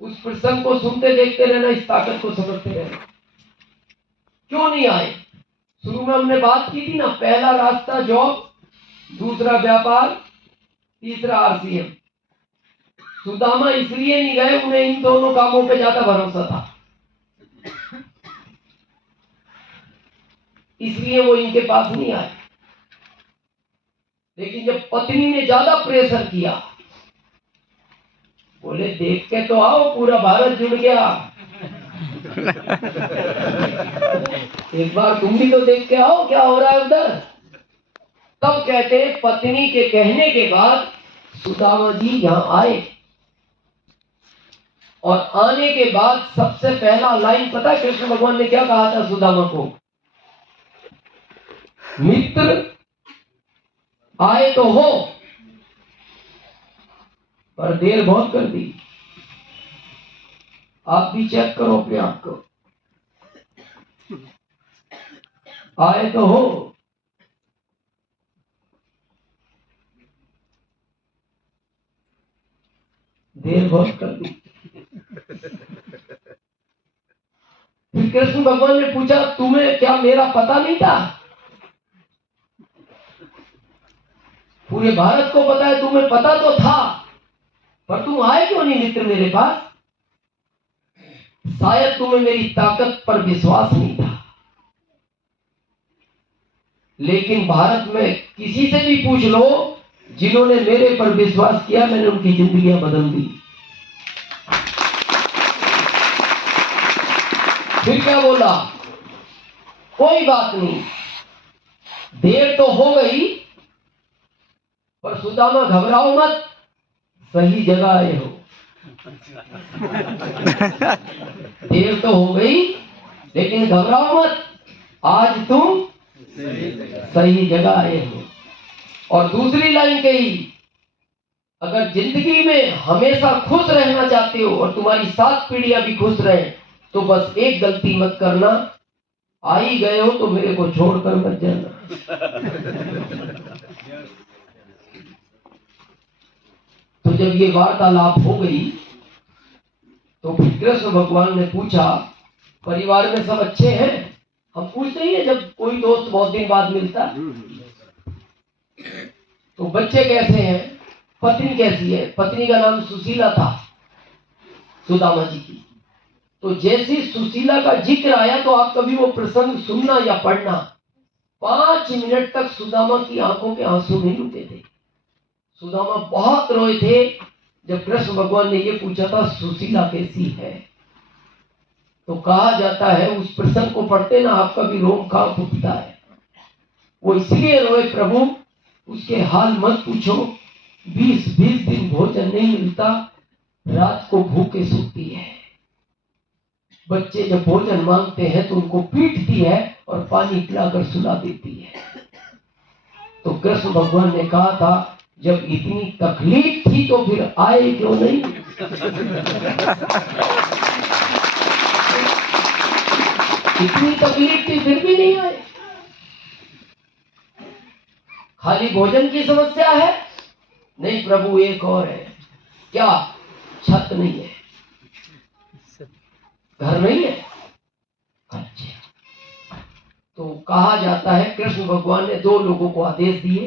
उस प्रसंग को सुनते देखते रहना, इस ताकत को समझते रहना। क्यों नहीं आए? शुरू में हमने बात की थी ना, पहला रास्ता जॉब, दूसरा व्यापार, तीसरा आरसीएम। सुदामा इसलिए नहीं गए, उन्हें इन दोनों कामों पे ज्यादा भरोसा था, इसलिए वो इनके पास नहीं आए। लेकिन जब पत्नी ने ज्यादा प्रेशर किया, बोले देख के तो आओ, पूरा भारत जुड़ गया, एक बार तुम भी तो देख के आओ क्या हो रहा है उधर। तब कहते पत्नी के कहने के बाद सुदामा जी यहां आए, और आने के बाद सबसे पहला लाइन पता कृष्ण भगवान ने क्या कहा था सुदामा को? मित्र आए तो हो, पर देर बहुत कर दी। आप भी चेक करो अपने आप को, आए तो हो, देर बहुत कर दी। फिर कृष्ण भगवान ने पूछा, तुम्हें क्या मेरा पता नहीं था? पूरे भारत को पता है, तुम्हें पता तो था, पर तुम आए क्यों नहीं मित्र मेरे पास? शायद तुम्हें मेरी ताकत पर विश्वास नहीं था। लेकिन भारत में किसी से भी पूछ लो, जिन्होंने मेरे पर विश्वास किया, मैंने उनकी जिंदगियां बदल दी। फिर क्या बोला? कोई बात नहीं, देर तो हो गई, पर सुदामा घबराओ मत, सही जगह आए हो। देर तो हो गई, लेकिन घबराओ मत, आज तुम सही जगह आए हो। और दूसरी लाइन कही, अगर जिंदगी में हमेशा खुश रहना चाहते हो और तुम्हारी 7 पीढ़ियां भी खुश रहे, तो बस एक गलती मत करना, आ ही गए हो तो मेरे को छोड़कर मत जाना। तो जब ये वार्तालाप हो गई, तो फिर कृष्ण भगवान ने पूछा, परिवार में सब अच्छे हैं? हम पूछते ही है जब कोई दोस्त बहुत दिन बाद मिलता, तो बच्चे कैसे हैं, पत्नी कैसी है? पत्नी का नाम सुशीला था, सुदामा जी की। तो जैसी सुशीला का जिक्र आया, तो आप कभी वो प्रसंग सुनना या पढ़ना, 5 मिनट तक सुदामा की आंखों के आंसू नहीं रुके थे। सुदामा बहुत रोए थे जब कृष्ण भगवान ने ये पूछा था, सुशीला कैसी है? तो कहा जाता है, उस प्रसंग को पढ़ते ना आपका भी रोम कांप उठता है। वो इसलिए रोए, प्रभु उसके हाल मत पूछो, 20-20 दिन भोजन नहीं मिलता, रात को भूखे सोती है। बच्चे जब भोजन मांगते हैं तो उनको पीटती है और पानी पिलाकर सुला देती है। तो कृष्ण भगवान ने कहा था, जब इतनी तकलीफ थी तो फिर आए क्यों नहीं? इतनी तकलीफ थी फिर भी नहीं आए। खाली भोजन की समस्या है? नहीं प्रभु, एक और है। क्या? छत नहीं है, घर नहीं है। अच्छा, तो कहा जाता है कृष्ण भगवान ने 2 लोगों को आदेश दिए,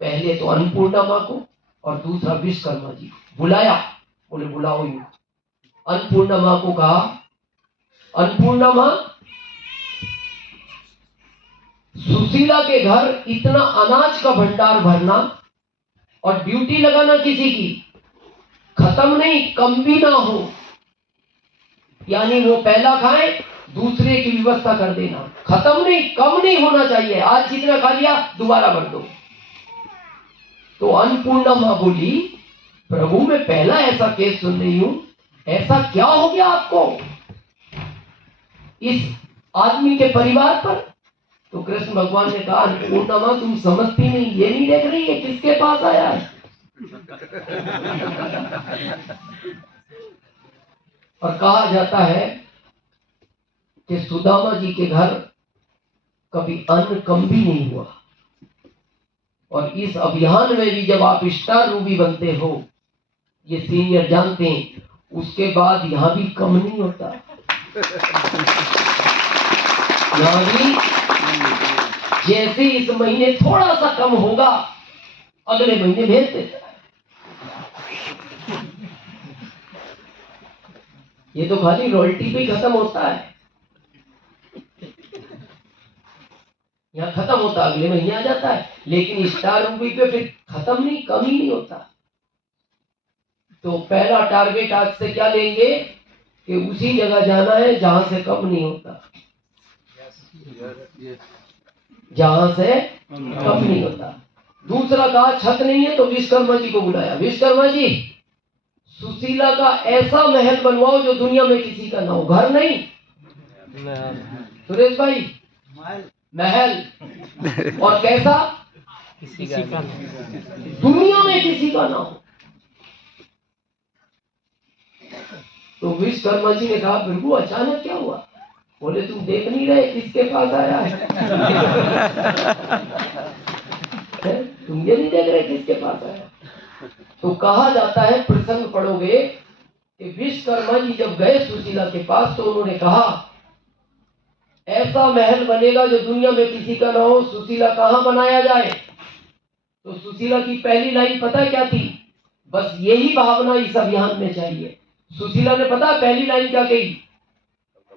पहले तो अन्नपूर्णा माँ को और दूसरा विश्वकर्मा जी को बुलाया, बोले बुलाओ इनको। अन्नपूर्णा माँ को कहा, अन्नपूर्णा माँ, सुशीला के घर इतना अनाज का भंडार भरना और ड्यूटी लगाना किसी की, खत्म नहीं, कम भी ना हो, यानी वो पहला खाए, दूसरे की व्यवस्था कर देना, खत्म नहीं, कम नहीं होना चाहिए, आज जितना खा लिया दोबारा भर दो। तो अन्नपूर्णा मां बोली, प्रभु मैं पहला ऐसा केस सुन रही हूं, ऐसा क्या हो गया आपको इस आदमी के परिवार पर? तो कृष्ण भगवान ने कहा, अन्नपूर्णा मां तुम समझती नहीं, ये नहीं देख रही है किसके पास आया है। और कहा जाता है कि सुदामा जी के घर कभी अन्न कम भी नहीं हुआ। और इस अभियान में भी जब आप स्टार रूबी बनते हो, ये सीनियर जानते हैं, उसके बाद यहाँ भी कम नहीं होता, यहाँ भी जैसे इस महीने थोड़ा सा कम होगा अगले महीने भेज देता है। ये तो खाली रॉयल्टी पे खत्म होता है, यहाँ खत्म होता अगले महीने आ जाता है, लेकिन स्टार रूपी पे फिर खत्म नहीं, कम ही नहीं होता। तो पहला टारगेट आज से क्या लेंगे कि उसी जगह जाना है जहां से कम नहीं होता, जहां से कम नहीं होता। दूसरा कहा छत नहीं है तो विश्वकर्मा जी को बुलाया, विश्वकर्मा जी सुशीला का ऐसा महल बनवाओ जो दुनिया में किसी का ना हो। घर नहीं सुरेश भाई, महल, और कैसा, किसी का दुनिया में किसी का ना हो। तो विश्वकर्मा जी ने कहा प्रभु अचानक क्या हुआ? बोले तुम देख नहीं रहे किसके पास आया है? तुम ये नहीं देख रहे किसके पास आया? तो कहा जाता है, प्रसंग पढ़ोगे कि विश्वकर्मा जी जब गए सुशीला के पास तो उन्होंने कहा ऐसा महल बनेगा जो दुनिया में किसी का ना हो, सुशीला कहाँ बनाया जाए? तो सुशीला की पहली लाइन पता क्या थी? बस यही भावना इस अभियान में चाहिए। सुशीला ने पता पहली लाइन क्या कही?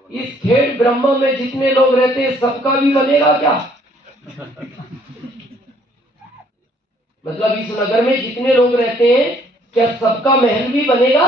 इस खेड़ ब्रह्मा में जितने लोग रहते हैं सबका भी बनेगा क्या? मतलब इस नगर में जितने लोग रहते हैं क्या सबका महल भी बनेगा?